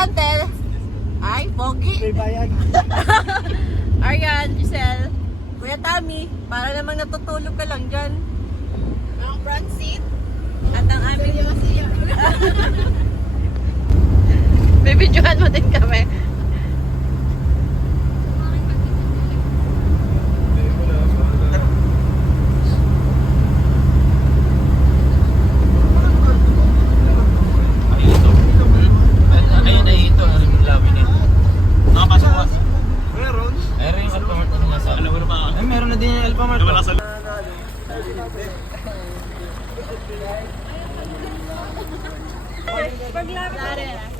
Chantel. Ay, Pogi. May bayan. Arian, Giselle. Kuya Tami, para namang natutulog ka lang dyan. Ang front seat. At ang aming... Bibidyohan mo din kami. Ayun na ito, ang lamin eh. Nakapasok ka. Meron. Ayun yung Alphamart na nasa. Alam mo na ba? Ay, meron na din yung Alphamart. Wala sa...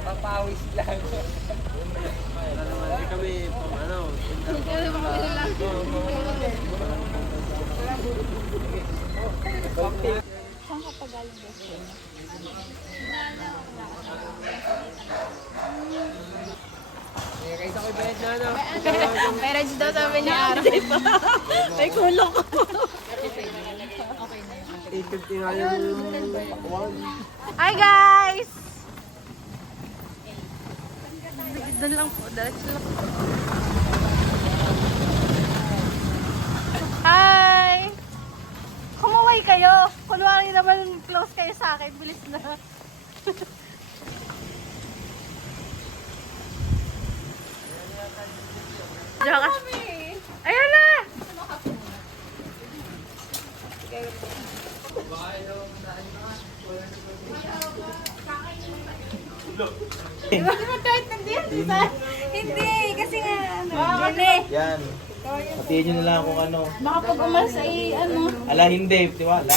Papawis lang. Kami, ano, Saan ka pa galing best friend? kaysa ko bayad na, ano. Marriage daw sabi ni Ara. Ay, kulong ko. 850 nga yung pakuwan. Hi guys! Doon lang po, diretso lang po. Hi! Kumaway kayo. Kunwari naman close kayo sa akin. Bilis na. Joke. Ayan na! Hindi, kasi nga, ano, Jenny. Yan. Sabihin nyo na lang kung ano. Baka pag umalis ay, ano. Ala, hindi. Tiwala.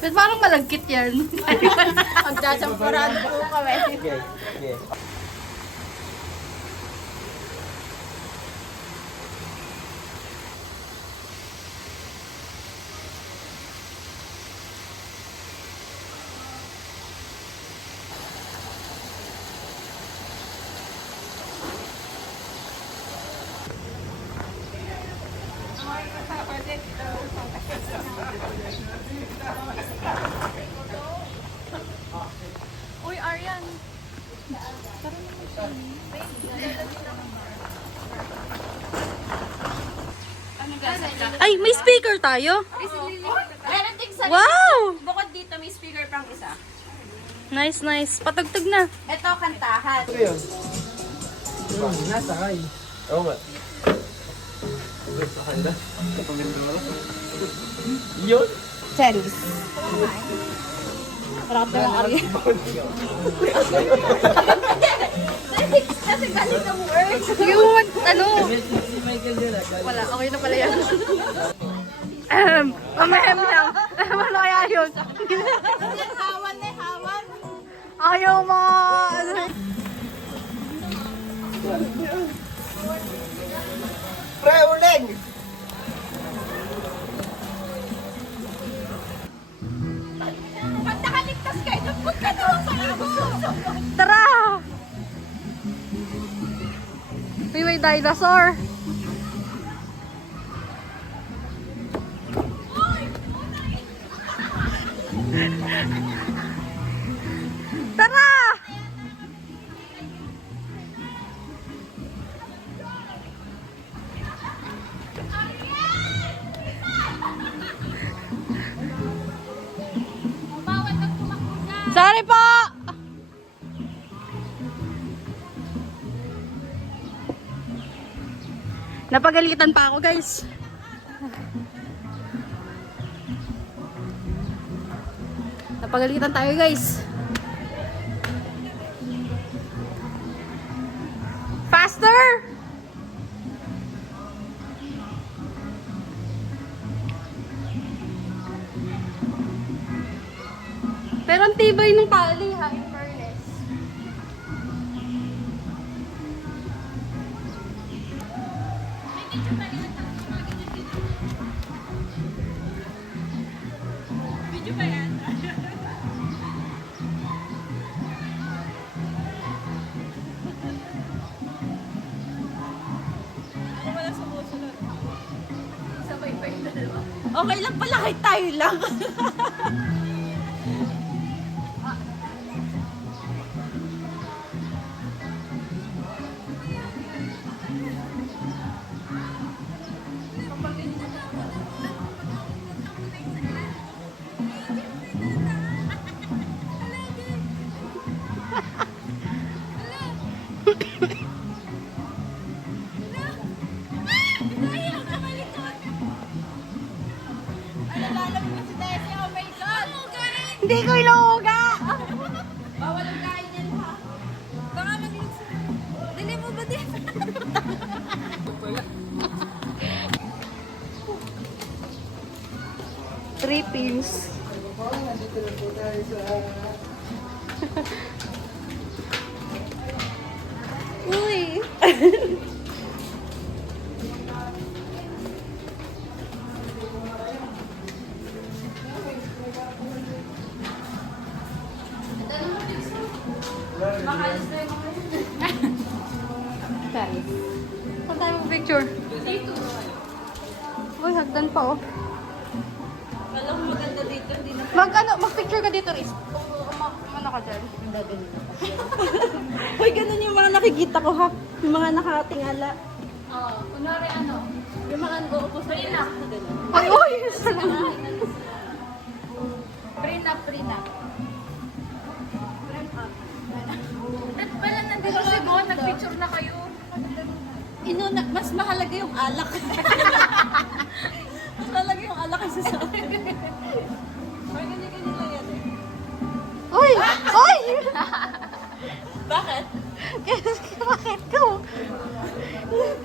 Ba't parang malagkit yan? Magsasampurado po kami. Okay. Okay. Uy, Arian. Ay, may speaker tayo. Meron din sa Wow! bukod dito, may speaker pang isa. Nice, nice. Patugtog na. Ito, kantahan. Ano yun? Nasa kay. Oo nga. Yun? Cherries. Harap na lang Ariel. Kasi galit ang words. Yung, ano? Si Michael yun ah. Wala, okay na pala yan. Mamahem lang. Ano kaya yun? Hawan na hawan. Ayaw mo. Pre, uling! Pag nakaligtas kayo, napot ka doon sa amo. Tara! May dinosaur. Tara! Sorry po! Napagalitan pa ako, guys. Napagalitan tayo, guys. Faster! Pero ang tibay ng tali, ha, in fairness. Video ba yan? Okay lang pala kahit tayo lang. Hindi ko inuuga! Bawal ang kain yan ha. Baka mag-lutsa. Dili mo ba din? Three pins. Nandito na po tayo sa... Uy! Guys, saan tayo mag-picture? Uy, hagdan pa oh. Alam mo maganda dito, hindi na Mag-picture ka dito, Riz. Ano ka dyan? Hoy, ganun yung mga nakikita ko ha. Yung mga nakatingala. Oo, kunwari ano? Yung mga nag-uupo sa ina. Ay, uy! Salamat. Prenup. Ba't pala nandito si Bon? Nag-picture na kayo. Mas mahalaga yung alak. Mas mahalaga yung alak kasi sa akin. Hoy, ganyan lang yan eh. Uy! Uy! Bakit? Bakit ko?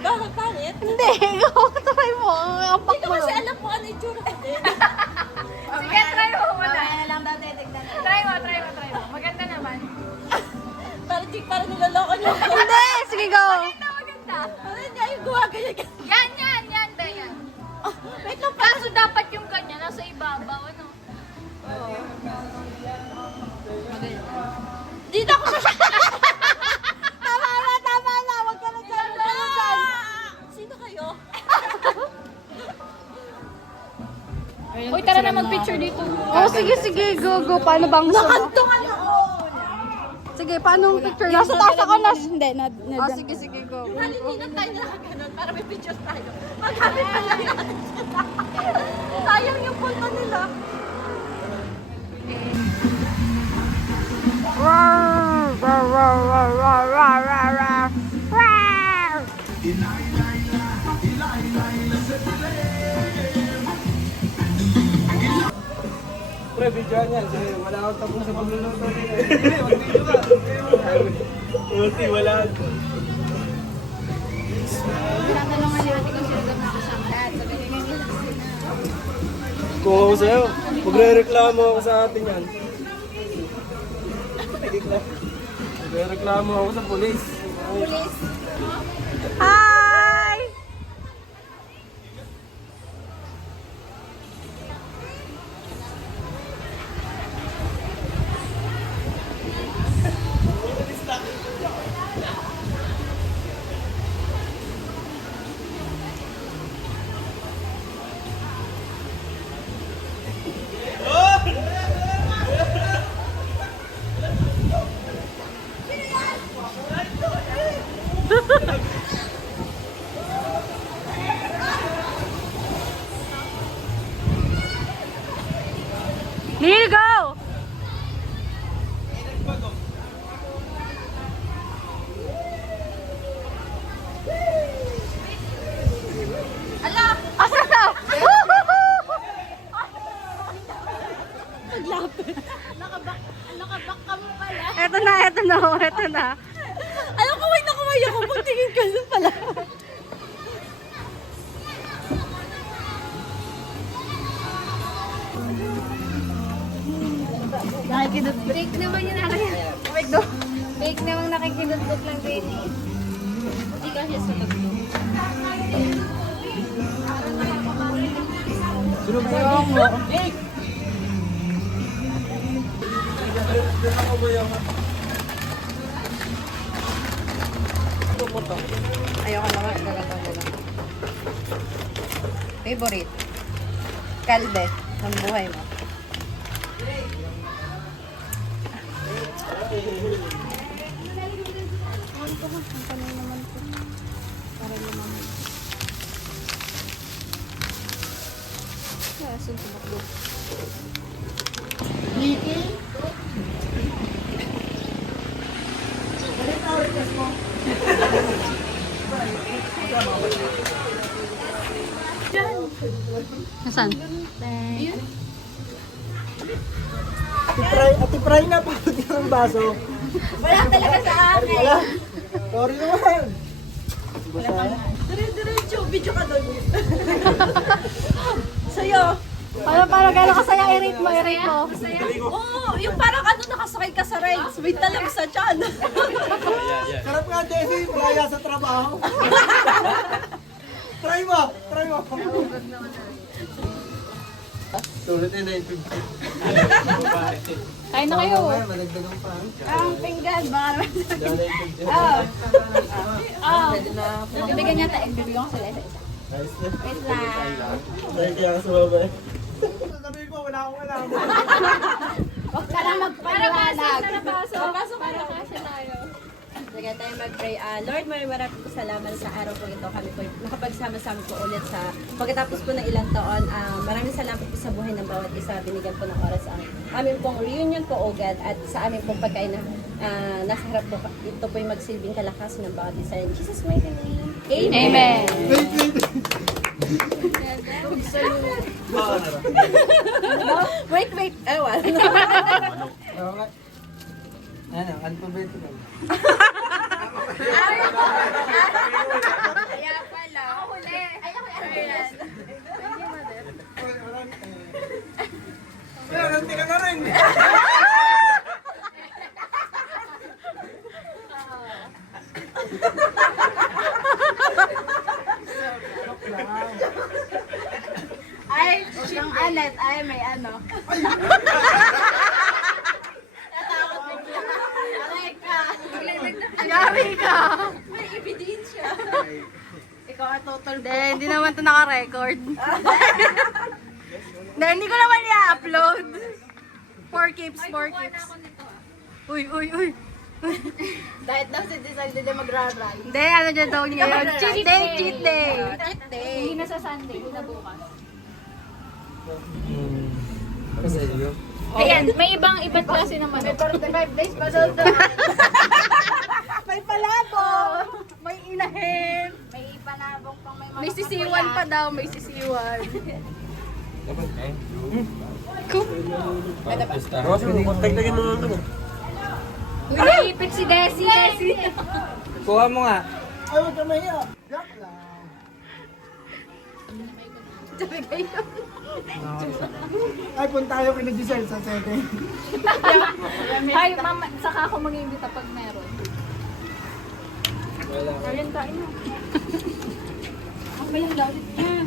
Bakit pangit? Hindi, ikaw kataway mo. Ang Hindi ko pakmo. kasi alam kung ano yung tsura ko din. Sige, try mo muna. Mamaya na lang dati, tignan. Try mo. Maganda naman. Parang niloloko niyo ako. Hindi! Sige, go! Maganda. Ano niya yung gumagaya? Yan. Wait lang, Kaso dapat yung kanya nasa ibabaw, ano? dito ako sa... Tama na. Huwag ka na dyan. Sino kayo? Uy, tara na mag-picture dito. Oh, sige. Go. Paano bang gusto mo? Nakantungan ako. Sige, paano ang picture? Nasa taas ako, Hindi, oh, sige, go. Halininat tayo na nakaganon para may pictures tayo. Magkapit pa lang natin sila. Sayang yung punta nila. Pre, videoan yan. Sige, wala akong tapos sa pagluluto nila. Wag dito ka. Ulti, wala. Tinatanungan ni ate kung sino daw nakasangkat. Sabi niya ganyan lang sila. Kung ako sa'yo, magre-reklamo ako sa atin yan. Magre-reklamo ako sa polis. Hi! Neil, go! Ala! Asa na? Nakabak ka mo pala. Eto na. Ayaw, kaway na kaway ako. Pagtingin ka doon pala. Nakikidot-dot. Fake naman yun nakikidot. Fake naman nakikidot-dot lang baby. Hindi ka siya sa tatlo. Sino ba yung mo? Ayoko naman, gagataw mo lang. Favorite? Kalde, ng buhay mo. Nasaan? Ati Pry na po yung baso. Wala talaga sa akin. Wala. Sorry naman. Basta. Dire-diretso, video ka doon. Sa'yo. Para gano'n kasaya i-rate mo, Oo, yung parang ano nakasakay ka sa rides. Wait na lang sa tiyan. Sarap nga, Jessie. Malaya sa trabaho. Try mo. Try mo. Sulit na 950. Kain na kayo. Madagdagan pa. Ang pinggan, baka naman. Dala 950. Bibigyan niya tayo. Bibigyan ko sila isa-isa. Nice na. Wait lang. Dahil kaya ka sumabay. Sabi ko, wala akong alam. Huwag ka na magpaliwanag. Pasok ka na kasi tayo. Sige tayo mag-pray. Lord, maraming po salamat sa araw po ito. Kami po nakapagsama-sama po ulit sa pagkatapos po ng ilang taon. Maraming salamat po sa buhay ng bawat isa. Binigyan po ng oras ang amin pong reunion po agad at sa amin pong pagkain na nasa harap po. Ito po yung magsilbing kalakas ng bawat isa. In Jesus' mighty name. Amen. Wait, wait. Wait. Ewan. Okay. Ano, alphabetical. Kaya pala. Ako huli. Ay, ako yan. Kaya, nanti ka na rin. Ay, yung alat. Ay, may ano. Yari ka. May ebidensya. Ikaw ang total. Hindi naman ito naka-record. Hindi ko naman i-upload. 4 keeps. Uy. Dahil daw si Desal din magra-ride. Hindi, ano dyan daw niya yun? Cheat day. Cheat day. Hindi na sa Sunday, hindi na bukas. Kasi yun. Ayan, may iba't klase naman. May 45 days pa doon. May palabo. May inahin. May panabong pang may mga May sisiwan pa daw, may sisiwan. Tapos mo, tagtagin mo nga ito. Uy, naipit si Desi. Kuha mo nga. Ay, huwag ka mahiya. Yak lang. Sabi kayo. Ay, punta tayo kay Giselle sa setting. Ay, mama, saka ako mag-iimbita pag meron. Wala. Ayun tayo. Ang balang lawit niya.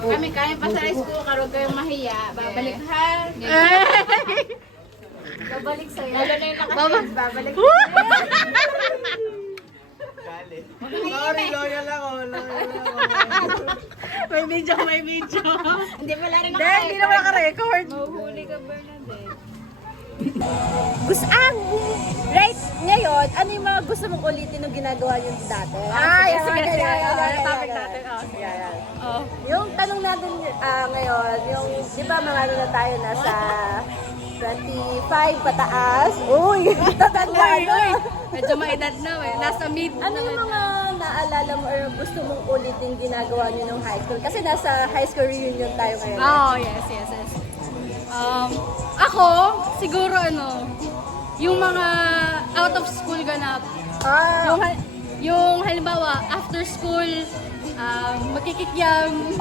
Kami kaya pa sa school, karog kayong mahiya. Babalik ha. Babalik sa'yo. Babalik. Sorry, loyal ako. May video. Hindi pala rin hindi naman naka-record. Mahuhuli ka, Bernadette. Right ngayon, ano yung mga gusto mong ulitin nung ginagawa yung dati? Sige. Topic natin. Yung tanong natin ngayon, yung, di ba mga ano na tayo, nasa 25 pataas? Uy, tatanda na. Medyo maedad na eh. Nasa mid. Ano yung mga naalala mo or gusto mong ulitin ginagawa niyo nung high school? Kasi nasa high school reunion tayo ngayon. Oh, yes. Ako, siguro yung mga out of school ganap. Yung halimbawa, after school, magkikikyam.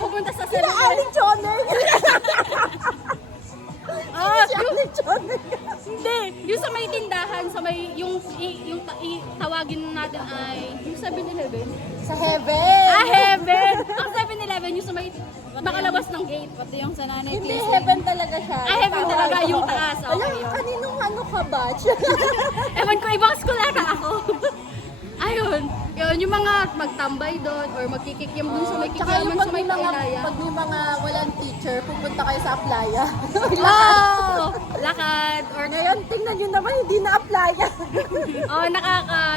Pupunta sa Sila Aling Joner. Hindi, yung sa may tindahan, sa may, yung tawagin natin ay, yung 7-Eleven. Sa heaven. Heaven! Ang 7-Eleven, yung sa may, nakalabas ng gate, pati yung sa nanay. Hindi, heaven talaga siya. Heaven talaga, yung taas. Okay, Alam, yun. kaninong ano ka batch? Ewan ko, ibang school ata ako. Ayun, yung mga magtambay doon or magkikikyam doon sa may Tsaka yung kikyaman sa may pailaya. pag may mga walang teacher, pupunta kayo sa playa. Oh! Lakad or Ngayon, tingnan nyo naman, hindi na playa.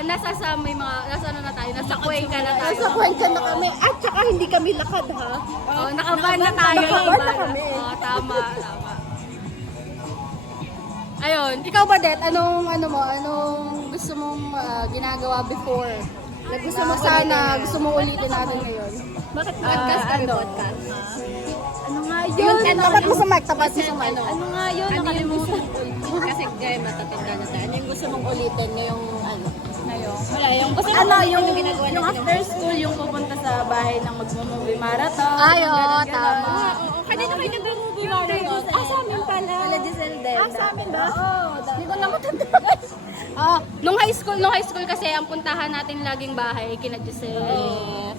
nasa sa may mga, nasa ano na tayo, nasa Cuenca na tayo. Nasa Cuenca na kami. At saka hindi kami lakad ha. Oh, nakaban na tayo. Nakaban na iba kami. Oh, tama. Ayun, ikaw ba, Det? Anong gusto mong ginagawa before? Na gusto mo gusto mong ulitin natin ngayon? Bakit podcast ka rin? Ano nga Yun, tapat mo sa mic, tapat mo sa mic. Ano nga yun? Nakalimutan ko. Kasi gaya matatanda na tayo. Ano yung gusto mong ulitin ngayong ano? Ngayon. Wala yung... Kasi Ano, yung, ginagawa yung natin after school, yung pupunta sa bahay ng magmo-movie marathon. Ay, yung oo, ganun, ganun. tama. Kanina kayo nag-movie marathon. Sa amin pala. Sila Giselle din. Sa amin ba? Oo. Hindi ko na matanda. Nung high school kasi ang puntahan natin laging bahay kina Giselle.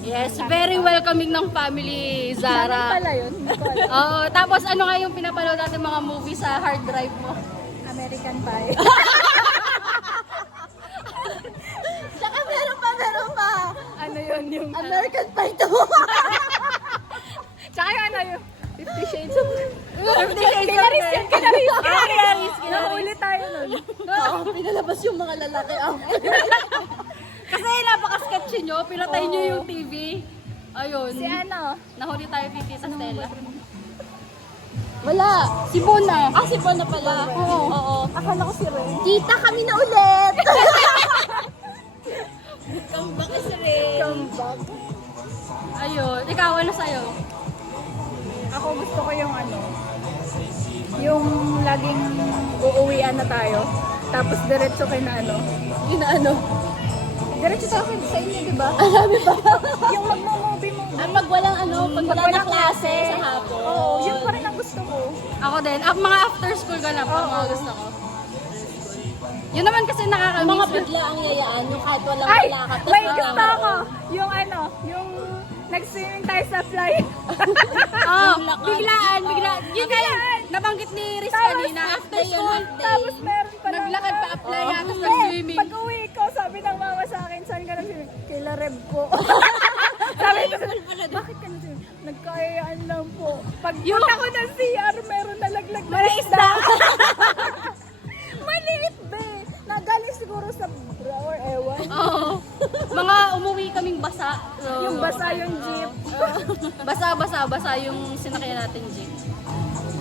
Yes, very welcoming ng family Zara. Pala yun. Hindi ko alam. Oo, tapos ano nga yung pinapanood natin mga movie sa hard drive mo? American Pie. Tsaka meron pa. Ano yun yung... American Pie 2. Tsaka yung ano yung 50 Shades of... 50 Shades of Kinaris Grey. yun, kinaris. Kinaris. Nahuli tayo nun. Oo, pinalabas yung mga lalaki. Kasi napaka-sketchy nyo, pinatay nyo yung TV. Ayun. Si ano? Nahuli tayo kay Tita Stella. Wala. Si Bona. Si Bona pala. Oo. Akala ko si Ren. Tita, kami na ulit. Comeback is rin. Comeback. Ayun. Ikaw, ano sa'yo? Ako gusto ko yung ano, yung laging uuwian na tayo. Tapos diretso kay na ano. Yun na ano? Diretso sa akin sa inyo, di ba? Alam ba? Yung magmo-movie mo. Pag walang ano, pag wala na klase sa hapon. Oo, yun pa rin ang gusto ko. Ako din. Mga after school ka na pa. Mga gusto ko. Yun naman kasi nakakamiss. Mga bigla ang yayaan, yung kahit walang Ay! lakad. May gusto ako! Yung ano, yung nag-swimming tayo sa fly. Oh, biglaan. Yun nga yun. Nabanggit ni Riz kanina. After school. Tapos meron pa Naglakad pa apply tapos nag-swimming. Pag uwi ko, sabi ng mama sa akin, saan ka nag-swimming? Kila Reb po. Sabi ko, bakit ka nag-swimming? Nagkayaan lang po. Pag punta ko ng CR, meron nalaglag na isda. Maliit be. Nagaling siguro sa bra or ewan. Oo. Mga umuwi kaming basa. So, Yung basa yung jeep. Basa yung sinakyan natin jeep.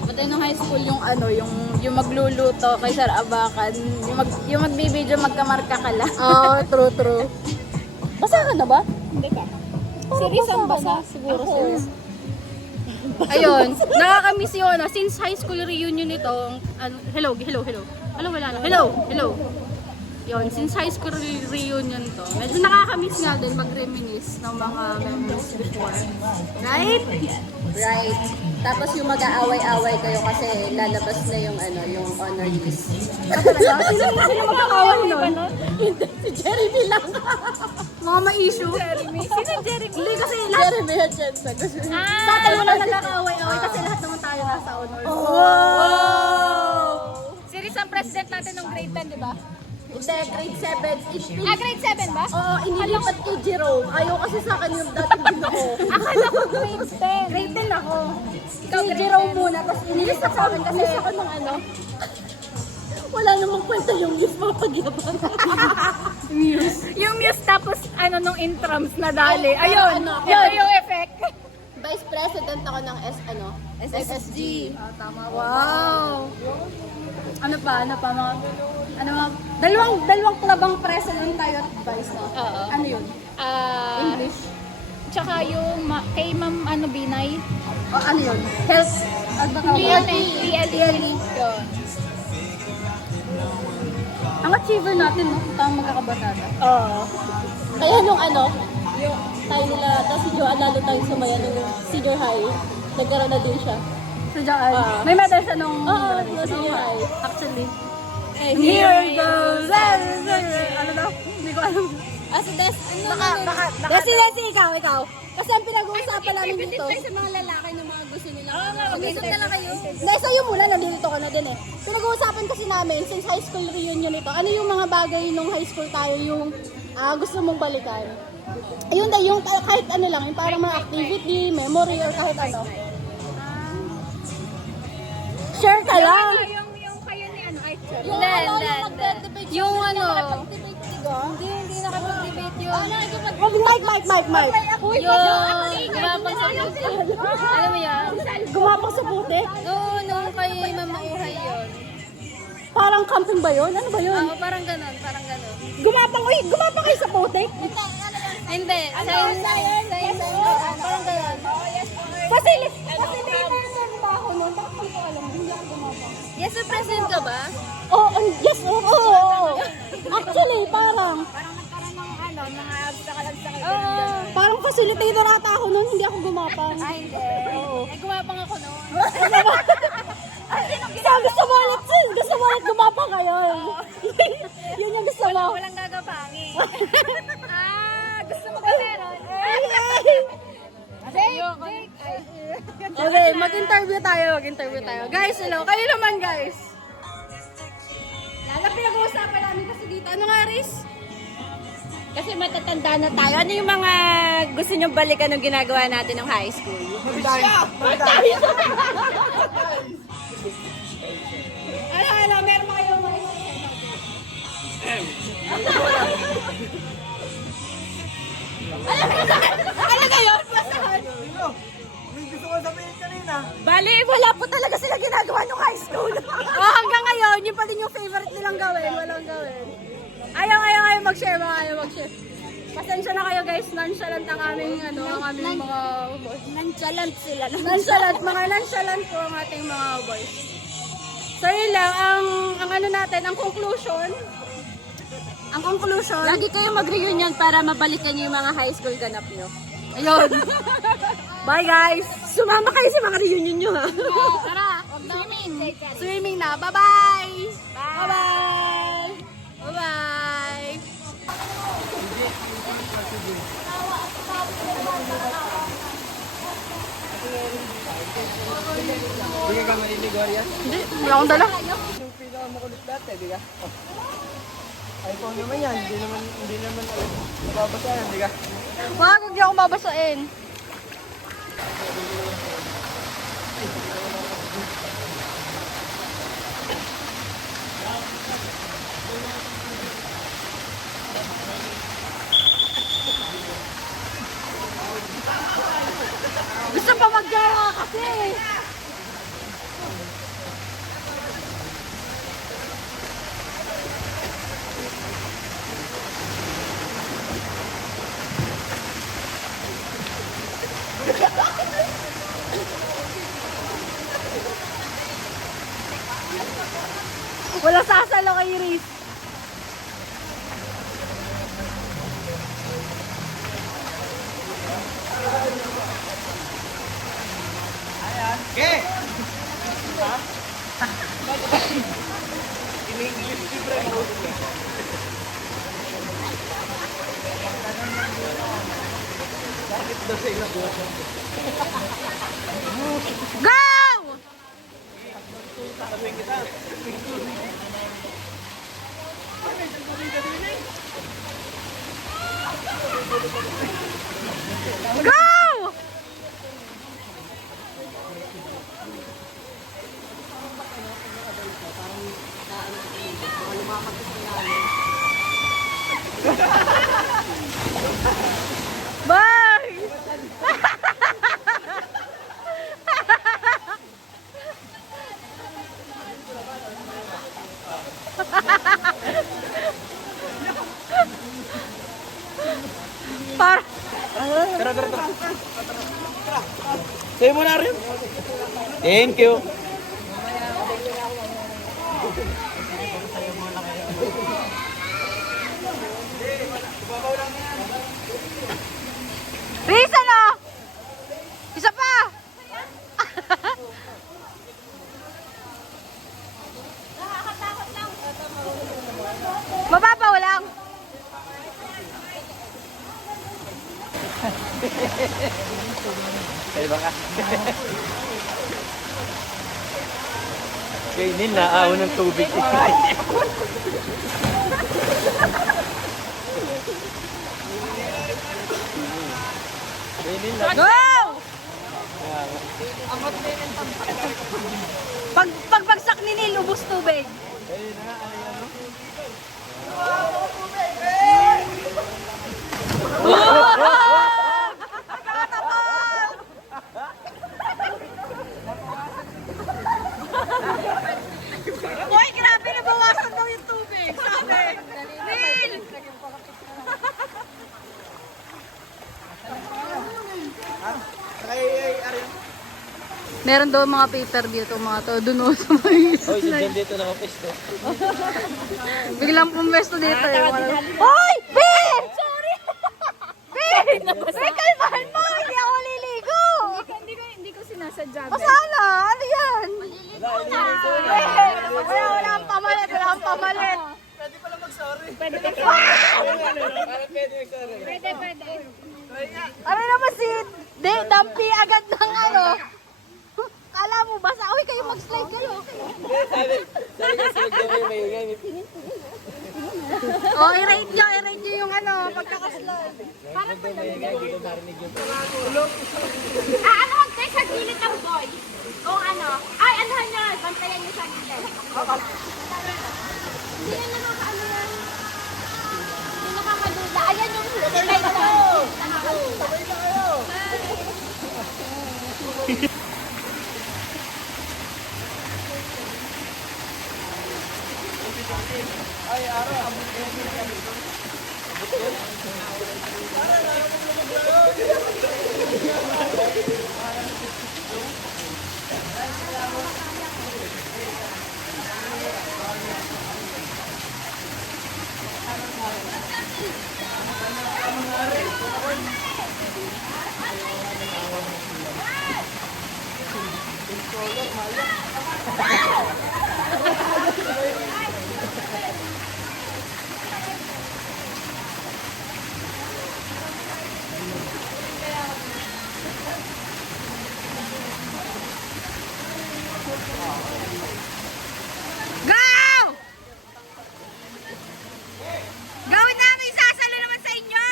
Patay nung high school yung ano, yung magluluto kay Sir Abakan, yung magbibideo magkamarka ka lang. Oo, true. Basa ka na ba? Hindi ka. Series ang basa? Siguro series. Ayun, nakakamiss yun. Since high school reunion ito, hello. Wala na. Hello. Yun, since high school reunion to, medyo nakakamiss nga din mag-reminisce ng mga memories before. Right? Right. Tapos yung mag-aaway-away kayo kasi lalabas na yung ano, yung honor list. Sino magkakawal nun? Si Jeremy lang. Mga ma-issue. Jeremy? Sino Jeremy? Hindi kasi lahat. Jeremy Hutchinson. Sa atin wala nagkakaaway-away kasi lahat naman tayo nasa honor. Series ang president natin nung grade 10, di ba? Hindi, grade 7. Grade 7 ba? Oo, inilipat kay Jerome. Ayaw kasi sa akin yung dating binuo. Akala ko grade 10. Grade 10 ako. Ikaw, Jerome muna, tapos inilipat sa akin kasi ako ng ano. Wala namang kwenta yung gift mga pagyabang. Yung muse tapos ano nung intrams na dali. Ay, Ayun, ano, yun yun. yung effect. Vice President ako ng SSG. Wow! Ano pa mga dalawang klabang president tayo at vice, no? Oo. Ano yun? English? Tsaka yung kay Ma'am Binay. O ano yun? Health? PLE. Yun. Ang achiever natin, no? Tama magkakabatada. Oo. Kaya nung ano, yung tayo nila, tapos si Joanne lalo tayo sumaya nung senior high. Nagkaroon na din siya. So, diyan, may medal siya nung nung senior high. actually. And Here goes! Ano daw? Hindi ko alam. So that's, Desi, ikaw. Kasi ang pinag-uusapan namin dito. sa mga lalaki ng mga gusto nila. Mag-isip na lang kayo. Hindi, sa'yo muna, nandito ka na din eh. Pinag-uusapan kasi namin, since high school reunion ito, ano yung mga bagay nung high school tayo yung gusto mong balikan? Ayun na, yung kahit ano lang, yung parang mga activity, memory, or kahit ano. Share ka lang! Yung kayo ni ano, ay, Yung ano, yung mag-debate. Yung ano, Hindi nakapag-debate yun. Mike. yung gumapang sa puti. Alam mo yan? Gumapang sa puti? Oo, nung kay Mama Uhay yun. Parang camping ba yun? Ano ba yun? Oo, parang ganun. Gumapang kayo sa puti? Hindi, science. Parang ganun. facilitator nun ba? Yes, sir, present ka ba? Oh, yes, oo. Actually, parang, Parang nagkaroon ng mga abstakal-abstakal. parang facilitator ata ako noon, hindi ako gumapang. Ay, hindi. Oo. Ay, gumapang ako noon. Gusto mo ulit gumapang kayo. Yun yung gusto mo. Walang gagapangin. Gusto mo ka meron? Okay, mag-interview tayo. Guys, hello. Kayo naman, guys. Lala, pinag-uusapan namin kasi dito. Ano nga, Riz? Kasi matatanda na tayo. Ano yung mga gusto nyong balikan ng ginagawa natin ng high school? Ano, meron ba kayong mga Ano kayo? Basahan. May gusto ko sabihin kanina. Bali, wala po talaga sila ginagawa ng high school. Hanggang ngayon, yun pa din yung favorite nilang gawin. Walang gawin. Ayaw mag-share, Pasensya na kayo guys, nonchalant ang aming mga boys. Nonchalant sila. Mga nonchalant po ang ating mga boys. So yun lang, ang ano natin, ang conclusion. Lagi kayo mag-reunion para mabalikan niyo yung mga high school ganap nyo. Ayun. Bye guys! Sumama kayo sa mga reunion nyo ha. Tara, swimming na. Bye-bye! Bye-bye! Bye-bye! Hindi ka mahilig, Orian? Hindi, wala akong dala. Yung pinakamakulit dati, di ka? iPhone naman yan, hindi naman nababasahan, di ka? Wag, huwag niyo akong babasain. Gusto pa mag-gala kasi. Wala sasalo kay Riz. Okay! Go! Go! Bye! Para Tara. Sa'yo mo na rin. Thank you. Riz, ano? Isa pa! Mababaw lang. Kaya ba ka? Kaya Nil, naahon ng tubig. Kaya Nil, Go! Pagbagsak ni Neil, ubos tubig. Uy, grabe, nabawasan daw yung tubig. Sabi, Neil! Kay Ariel. Meron daw mga paper dito, mga to. Doon sa may Hoy, si John dito nakapesto. biglang pumwesto dito. Hoy! Ben! Sorry! Ben! Kalmahan mo! Hindi ako liligo! Hindi ko sinasadya. Pasala! Ano yan? Wala kang pamalit! Wala kang pamalit! Pwede pala mag-sorry. Pwede. Parang pwede mag-sorry. Pwede. Ano naman si Dampi agad ng ano? Kala mo ba sa kayo mag-slide kayo? Sabi kasi may Oh, i-rate nyo yung ano, pagkakaslide. Ano hantay sa gilid ng boy? Kung ano? Ay, ano nyo? Bantayan nyo sa gilid. Hindi na nakakaano yan. Hindi nakakadula. Ayan yung slide na. Go! Gawin namin sasalo naman sa inyo!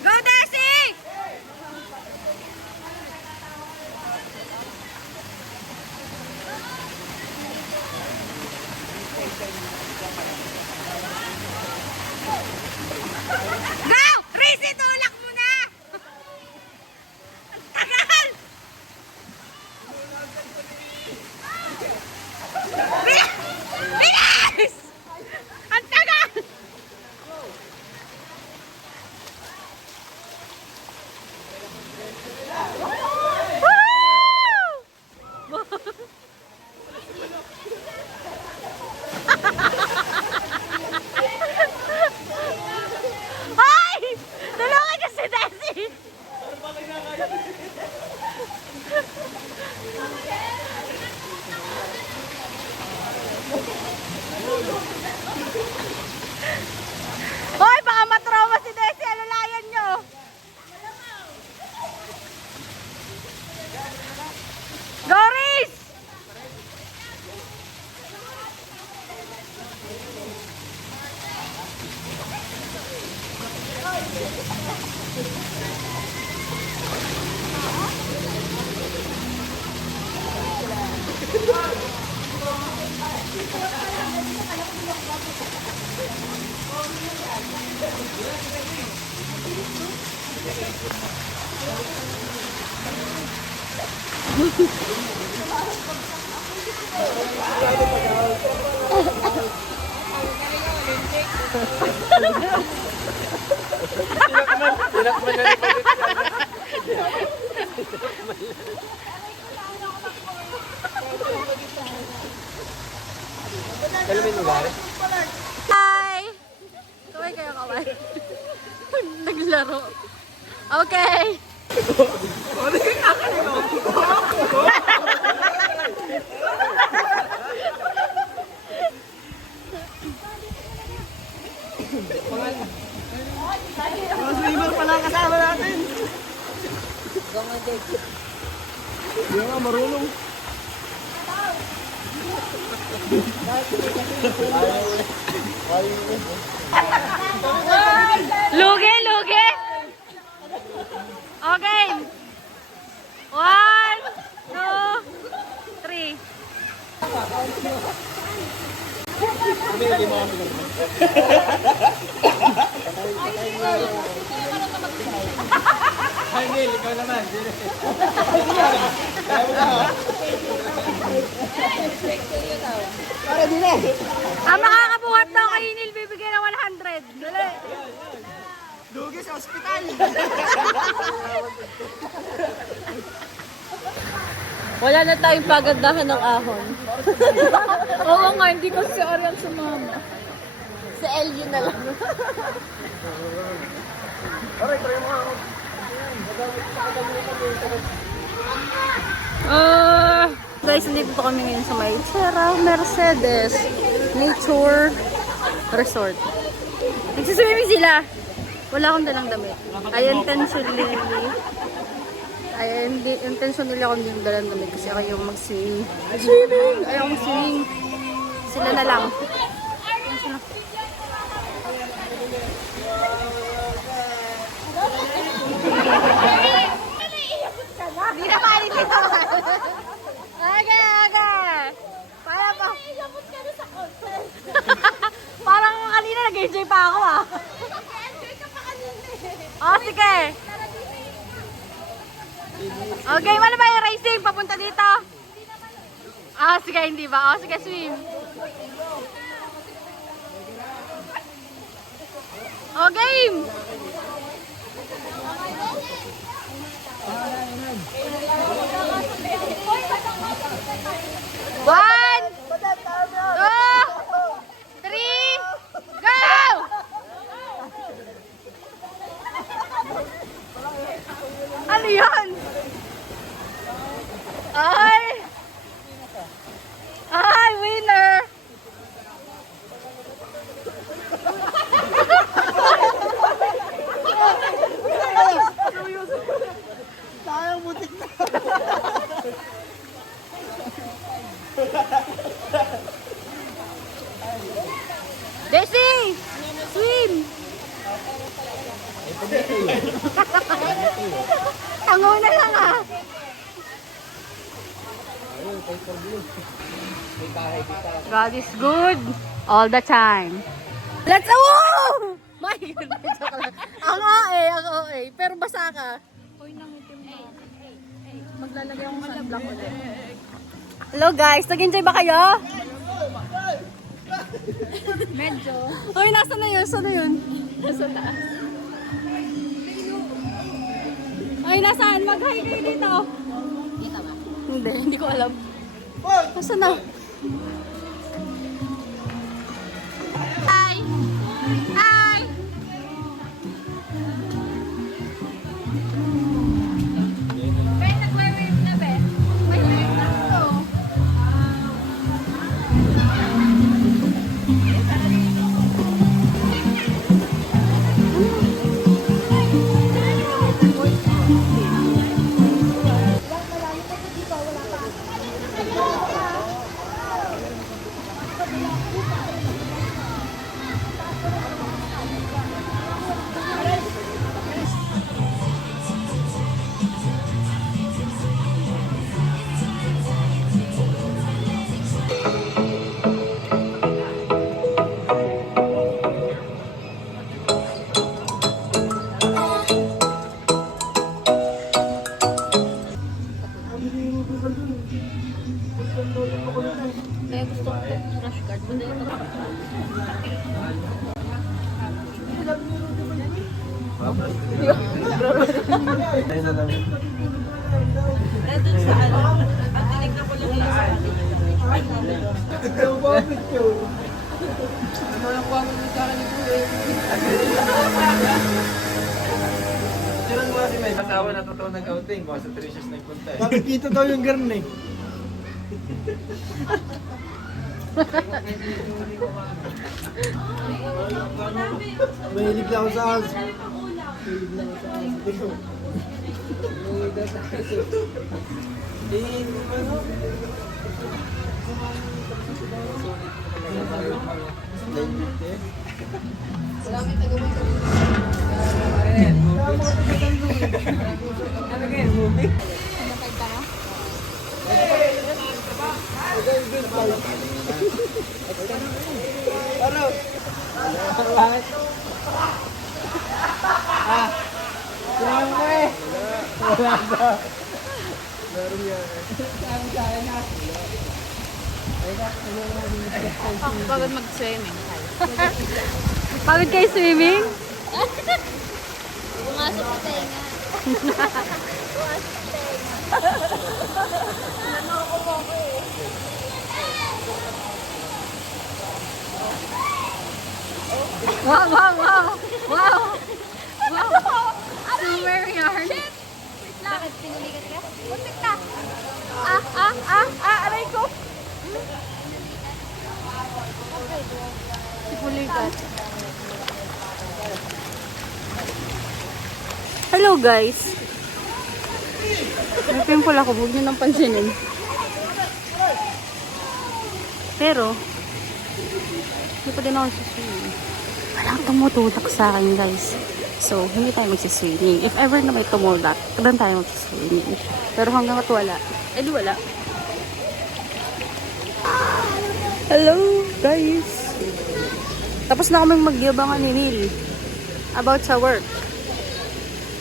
Go, Desi! Go! Rizzy, tulak mo na! Ang tagal! Bilis! Ang tagal! Ay! Tulungan niyo si Desi! Hoy, baka matrauma si Desi, alalayan nyo. Doris! Tinakman na rin ulit. Alam mo yung lugar? Hi! Kaway kayo, kaway. Naglaro. Okay. Mga swimmer pala ang kasama natin. Hindi nga marunong. Lugi, lugi. Okay. 1, 2, 3. Ay, Neil, ikaw naman. Para din eh. Ang makakabuhat daw kay Neil bibigyan ng 100. Dali. Dugis, ospital. Wala na tayong pagandahan ng ahon. Oo nga, hindi ko si Ariel sumama. Sa LU na lang. Guys, nandito po kami ngayon sa may Sierra Mercedes Nature Resort. Nagsiswimming sila. Wala akong dalang damit. Intentionally ako hindi dalang damit kasi ako yung mag-swimming. Ayaw mag-swimming. Sila na lang. Hindi na palit ito. Aga. Para pa. Parang kanina nag-enjoy pa ako ah. Oh, sige. Okay, ano ba yung racing? Papunta dito? Ah, sige, hindi ba? Oh, sige, swim. Oh, game! One, 2, 3, go! Ano yun? Ay, winner! Sayang butik na. Desi! Swim! Tango na lang ah! God is good all the time. Let's go! My goodness, joke lang. Ang OA. Pero basa ka. Maglalagay akong sunblock ulit. Hello guys, nag-enjoy ba kayo? Medyo. Hoy, nasa na yun? Saan na yun? Nasa taas. Ay, nasaan? Mag-hi kayo dito. Dito ba? Hindi ko alam. Nasaan na? Hi! Hi! Be, nagwe-wave na, be. May wave na to. Kaya gusto ko rush card. Nandun sa ano, ang tinignan ko lang yung sa akin. Ano lang po mo sa akin ito eh. Diyan mo kasi may asawa na totoo nag-outing. Baka sa Tricious nagpunta eh. Bakit kita daw yung garne? Mahilig lang ako sa aso. Mahilig lang ako sa aso. Mahilig lang sa aso. Ano? Bakit? Sinayang ko eh. Wala daw. Meron yan eh. Sabi sa akin ha. Ako pagod mag-swimming. Pagod kayo swimming? Pumasok sa tenga. Wow, wow, wow! Wow! Wow! So very hard. Bakit pinulikat ka? Muntik ka. Aray ko. Sipulikat. Hello guys! May pimple ako, huwag nyo nang pansinin. Pero, hindi pa din ako siswimming. Walang tumutulak sa akin guys. So, hindi tayo magsiswimming. If ever na may tumulak, doon tayo magsiswimming. Pero hanggang at wala, eh di wala. Hello guys! Tapos na kaming magyabangan ni Neil about sa work.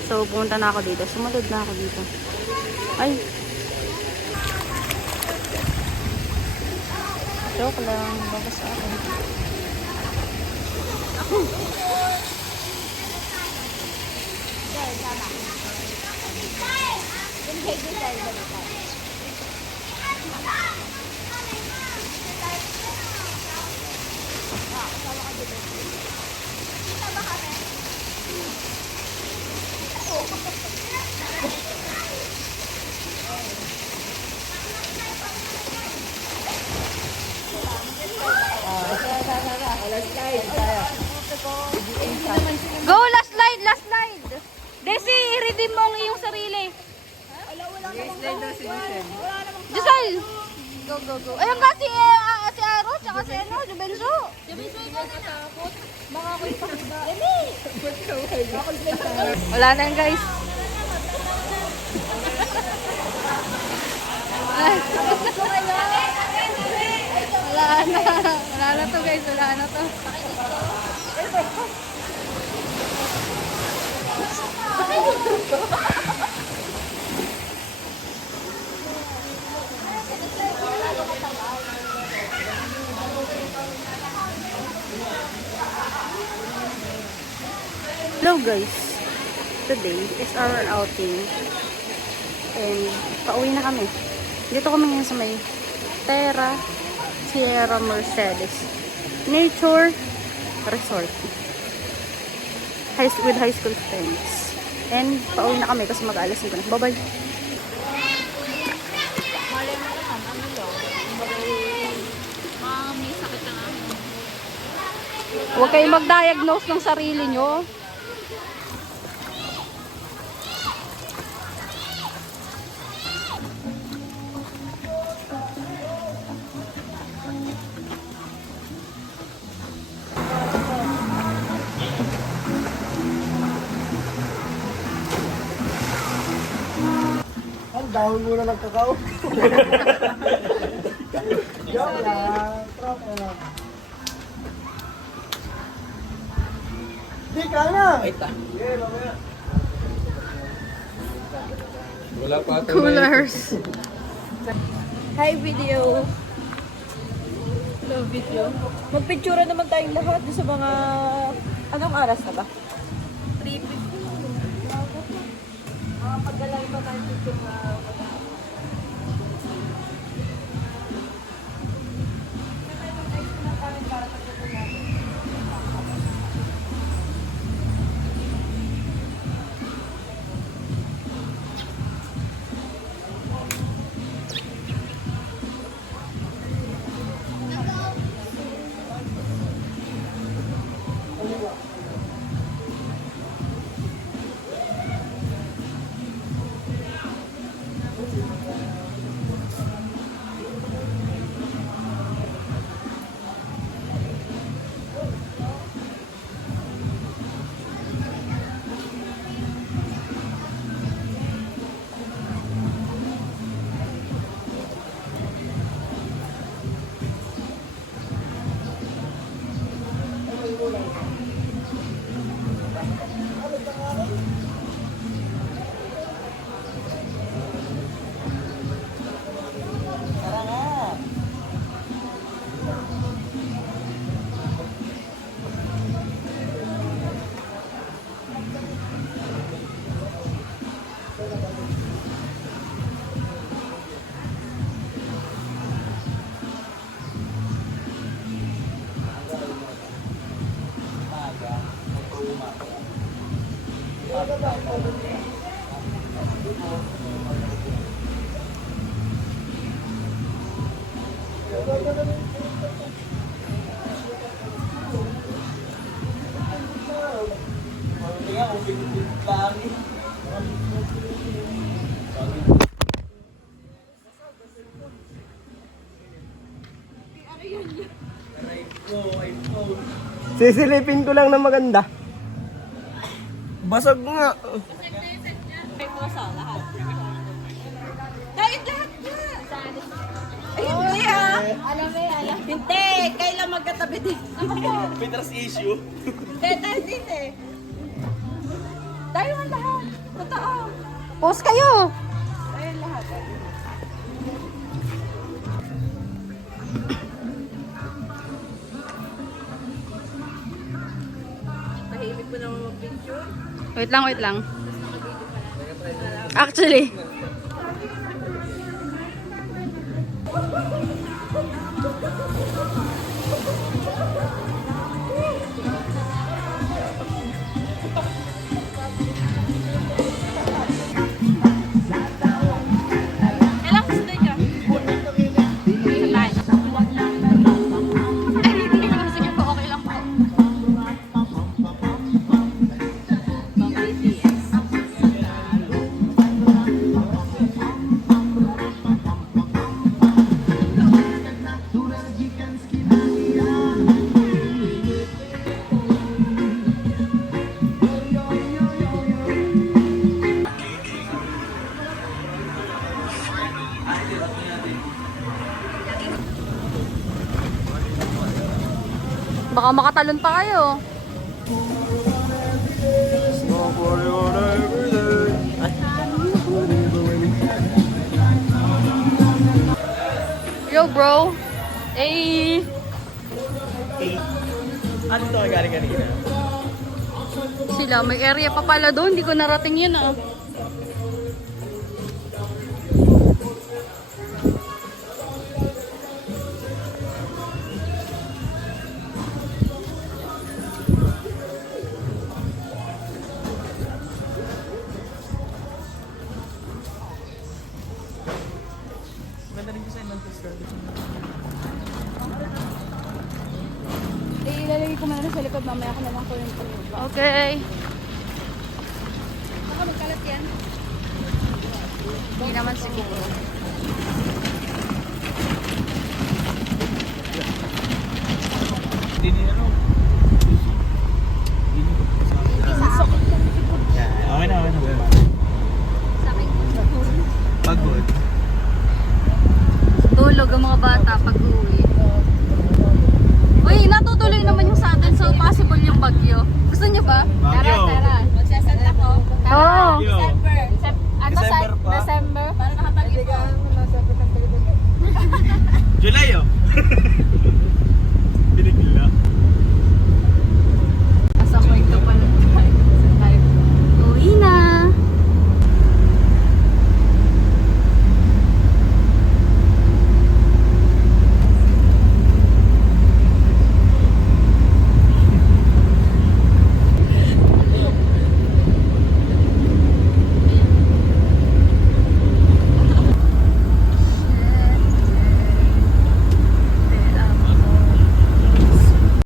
So, pumunta na ako dito. Sumunod na ako dito. Ay! Joke lang. Babasa ako. Go! Last slide! Last slide! Desi, i-redeem mo ang iyong sarili. Giselle! Go, go, go. Ayun nga si Aro, tsaka si ano, Jubenzo. Jubenzo, ikaw natakot. Baka ako'y pakida. Wala na yan, guys. Wala na. Wala na to, guys. Wala na to. Hello guys, today is our outing and pauwi na kami. Dito kami ngayon sa may Terra Sierra Mercedes Nature Resort with high school friends. And pauwi na kami kasi mag-alas 5 na. Bye bye! Huwag kayong mag-diagnose ng sarili nyo. Ang dahon muna ng kakao. Joke lang. Tropa lang. Di ka na! Wait ah. Yeah, mamaya. Wala pa ito. Coolers. Hi video. Hello video. Magpicture naman tayong lahat sa mga... Anong oras na ba? 3:50. Pagdalay pa tayo picture na... Sisilipin ko lang na maganda. Basag nga. Kahit lahat na. Ay, hindi ah. Hindi, kailan magkatabi din. May trust issue. Hindi, tayo din eh. Tayo ang lahat. Totoo. Post kayo! Tayo lahat. Tahimik mo naman mag-picture. Wait lang, wait lang. Actually. Kailan ko sila ka? Sige po, okay lang po. Baka makatalon pa kayo. Yo bro. Hey. Ano ito ka galing kanina? Sila, may area pa pala doon. Hindi ko narating yun ah. Ganda rin design ng test card. Ilalagay ko muna sa likod, mamaya ko na lang po yung tuloy. Okay. Baka magkalat yan. Hindi naman siguro. Hindi niya ano. Okay na, okay na. Pagod. Tulog ang mga bata pag uwi. Uy, natutuloy naman yung sa atin, so possible yung bagyo. Gusto niyo ba? Bagyo. Magsasanta ko. Oo. Bagyo. December.